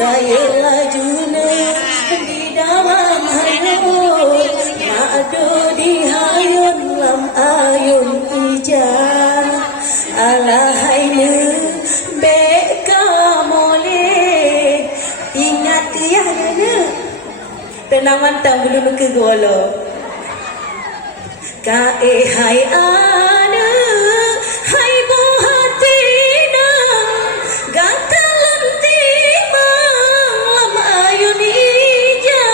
raya lajuna di dalam hayun madu di hayun lam ayun ijah alahai mu beka moleh ingat ya tenang mantap belum ke golo ka hai ana hai bo hatina gatalan timam ayun ija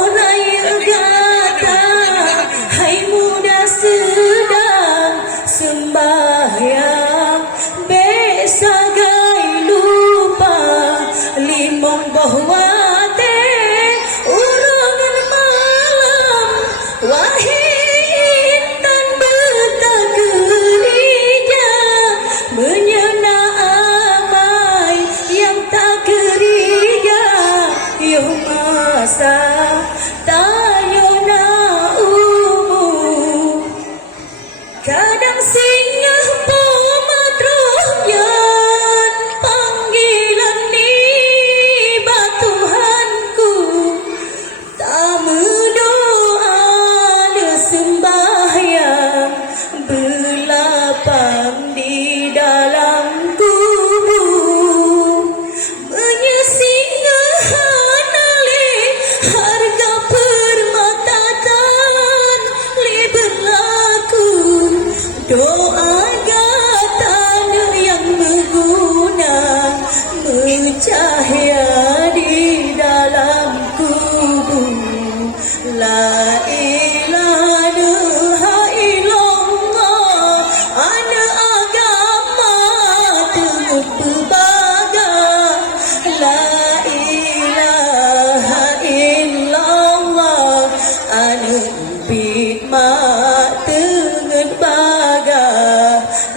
orai gata hai muda sedang sembahyang besagai lupa limong bahwate urangan malam wahai masa tayo na kadang singa po madroyan panggilan ni batuhanku tak mendoa sembahyang belapang di dalam kubur menyesinga harga permatatan li berlaku doa gatan yang berguna mencahaya di dalam kubur la ilaha illallah ana agama terpelbagai la mat dengan baga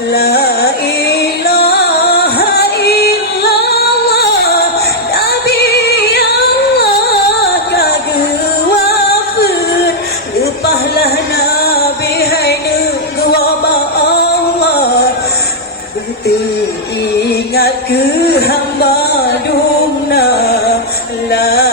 la ilaha illallah nabi Allah kagewafir lepahlah nabi hai negwa Allah ingat ke hamba dumna la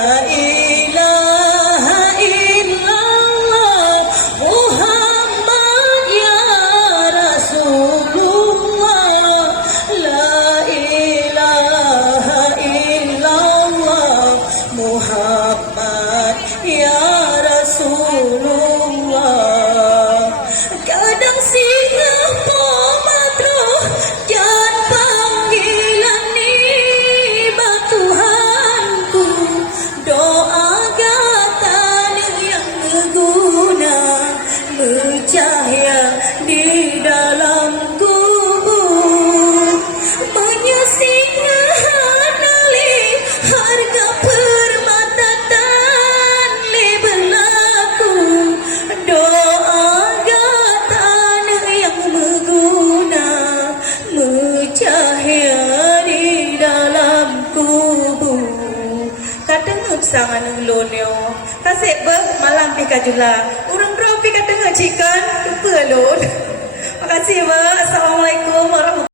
Muhammad ya Rasulullah kadang singa po madroh jan panggilan ni batuhanku doa gatan yang berguna bercahaya di dalam kubur menyesinga harga permatatan li berlaku doa gatan yang berguna mencahaya di dalam kubur kadang sangan ulun yo kasih ber malam pika jula urang bro pika tengah cikan lupa lun makasih ber assalamualaikum warahmatullahi